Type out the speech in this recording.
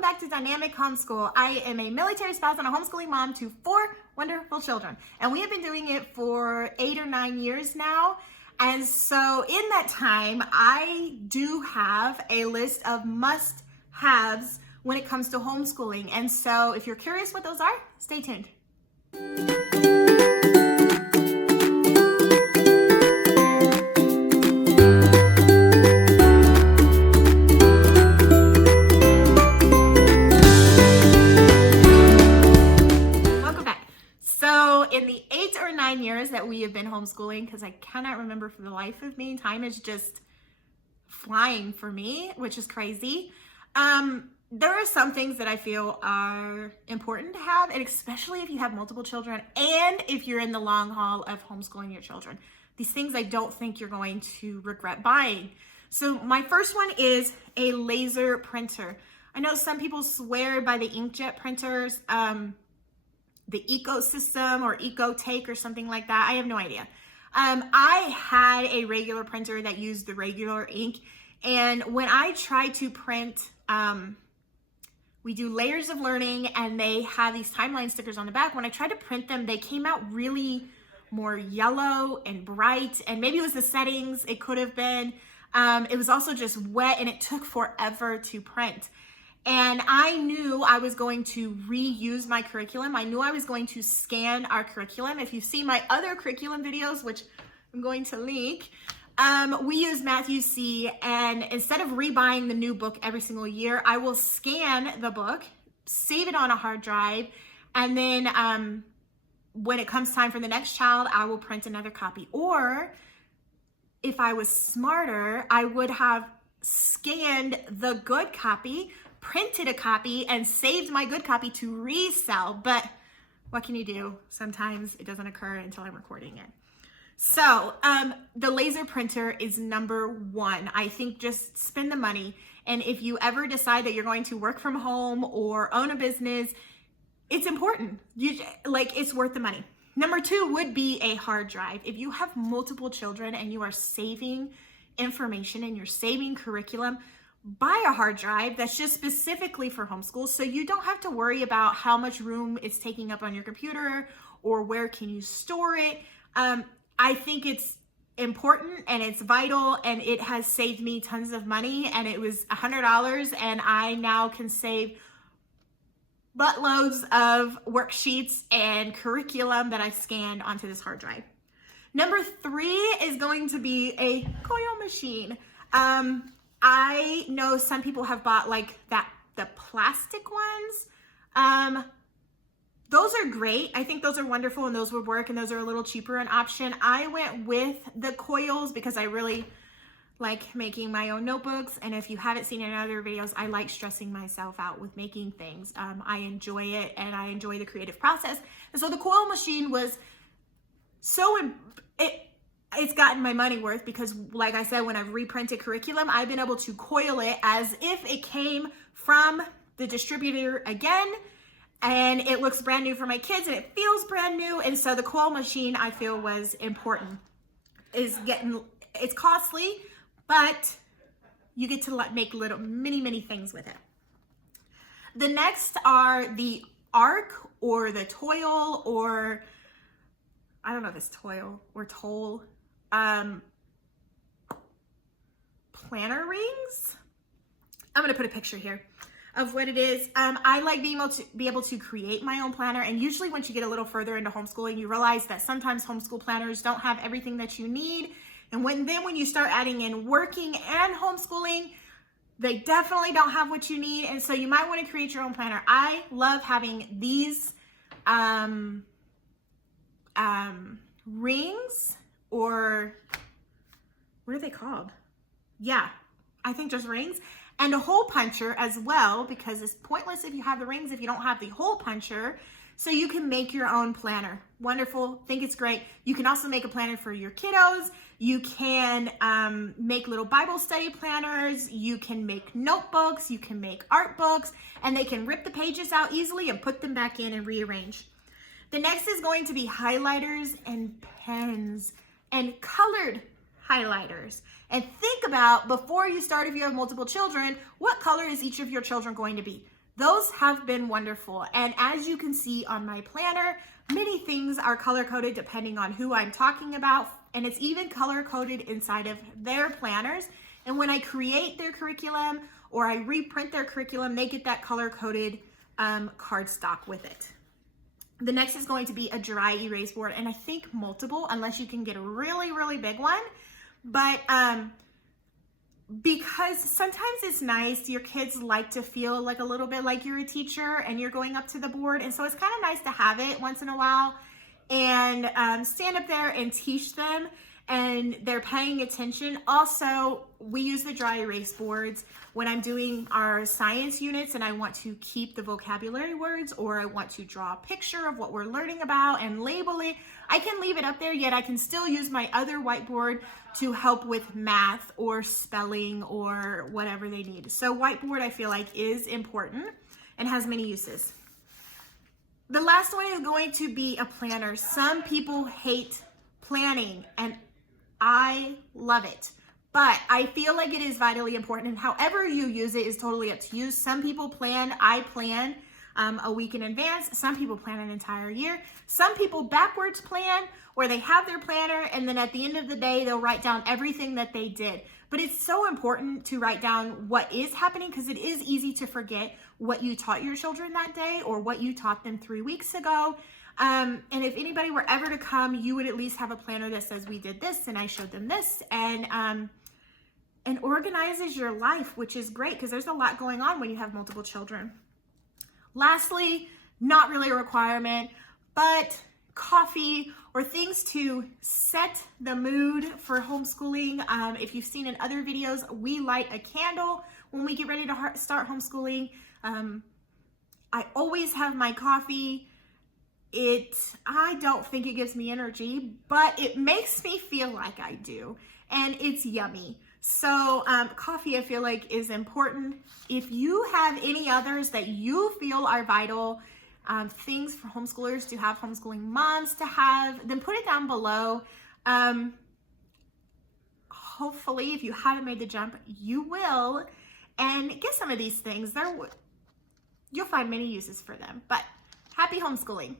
welcome back to Dynamic Homeschool. I am a military spouse and a homeschooling mom to 4 wonderful children. And we have been doing it for 8 or 9 years now. And so in that time, I do have a list of must-haves when it comes to homeschooling. And so if you're curious what those are, stay tuned. In the 8 or 9 years that we have been homeschooling, because I cannot remember for the life of me, time is just flying for me, which is crazy. There are some things that I feel are important to have, and especially if you have multiple children and if you're in the long haul of homeschooling your children. These things I don't think you're going to regret buying. So my first one is a laser printer. I know some people swear by the inkjet printers, the ecosystem or EcoTake or something like that. I have no idea. I had a regular printer that used the regular ink. And when I tried to print, we do layers of learning and they have these timeline stickers on the back. When I tried to print them, they came out really more yellow and bright. And maybe it was the settings, it could have been. It was also just wet and it took forever to print. And I knew I was going to reuse my curriculum. I knew I was going to scan our curriculum. If you see my other curriculum videos, which I'm going to link, we use Matthew C. And instead of rebuying the new book every single year, I will scan the book, save it on a hard drive, and then when it comes time for the next child, I will print another copy. Or if I was smarter, I would have scanned the good copy, printed a copy, and saved my good copy to resell. But what can you do? Sometimes it doesn't occur until I'm recording it. So the laser printer is number one. I think just spend the money. And if you ever decide that you're going to work from home or own a business, it's important. It's worth the money. Number two would be a hard drive. If you have multiple children and you are saving information and you're saving curriculum, buy a hard drive that's just specifically for homeschool, so you don't have to worry about how much room it's taking up on your computer or where can you store it. I think it's important and it's vital, and it has saved me tons of money, and it was $100 and I now can save buttloads of worksheets and curriculum that I've scanned onto this hard drive. Number three is going to be a Coil machine. I know some people have bought the plastic ones. Those are great. I think those are wonderful and those would work, and those are a little cheaper an option. I went with the Coils because I really like making my own notebooks. And if you haven't seen in other videos, I like stressing myself out with making things. I enjoy it and I enjoy the creative process. And so the Coil machine was it's gotten my money worth because, like I said, when I've reprinted curriculum, I've been able to coil it as if it came from the distributor again, and it looks brand new for my kids and it feels brand new. And so the coil machine, I feel, was important. It's costly, but you get to make little many things with it. The next are the ARC or the Toil, or I don't know if it's Toil or Toll. Planner rings. I'm going to put a picture here of what it is. I like being able to create my own planner. And usually once you get a little further into homeschooling, you realize that sometimes homeschool planners don't have everything that you need. And when you start adding in working and homeschooling, they definitely don't have what you need. And so you might want to create your own planner. I love having these rings, or what are they called? Yeah, I think just rings, and a hole puncher as well, because it's pointless if you have the rings if you don't have the hole puncher. So you can make your own planner. Wonderful, think it's great. You can also make a planner for your kiddos. You can make little Bible study planners. You can make notebooks. You can make art books, and they can rip the pages out easily and put them back in and rearrange. The next is going to be highlighters and pens and colored highlighters. And think about, before you start, if you have multiple children, what color is each of your children going to be? Those have been wonderful. And as you can see on my planner, many things are color coded depending on who I'm talking about. And it's even color coded inside of their planners. And when I create their curriculum or I reprint their curriculum, they get that color coded cardstock with it. The next is going to be a dry erase board, and I think multiple, unless you can get a really, really big one. But because sometimes it's nice, your kids like to feel like a little bit like you're a teacher and you're going up to the board. And so it's kind of nice to have it once in a while and stand up there and teach them, and they're paying attention. Also, we use the dry erase boards when I'm doing our science units and I want to keep the vocabulary words, or I want to draw a picture of what we're learning about and label it. I can leave it up there, yet I can still use my other whiteboard to help with math or spelling or whatever they need. So whiteboard, I feel like, is important and has many uses. The last one is going to be a planner. Some people hate planning, and I love it, but I feel like it is vitally important, and however you use it is totally up to you. Some people plan, I plan a week in advance. Some people plan an entire year. Some people backwards plan, where they have their planner and then at the end of the day, they'll write down everything that they did. But it's so important to write down what is happening, because it is easy to forget what you taught your children that day or what you taught them 3 weeks ago. And if anybody were ever to come, you would at least have a planner that says we did this and I showed them this, and organizes your life, which is great because there's a lot going on when you have multiple children. Lastly, not really a requirement, but coffee or things to set the mood for homeschooling. If you've seen in other videos, we light a candle when we get ready to start homeschooling. I always have my coffee. I don't think it gives me energy, but it makes me feel like I do, and it's yummy. So coffee, I feel like, is important. If you have any others that you feel are vital, things for homeschoolers to have, homeschooling moms to have, then put it down below. Hopefully, if you haven't made the jump, you will, and get some of these things. You'll find many uses for them, but happy homeschooling.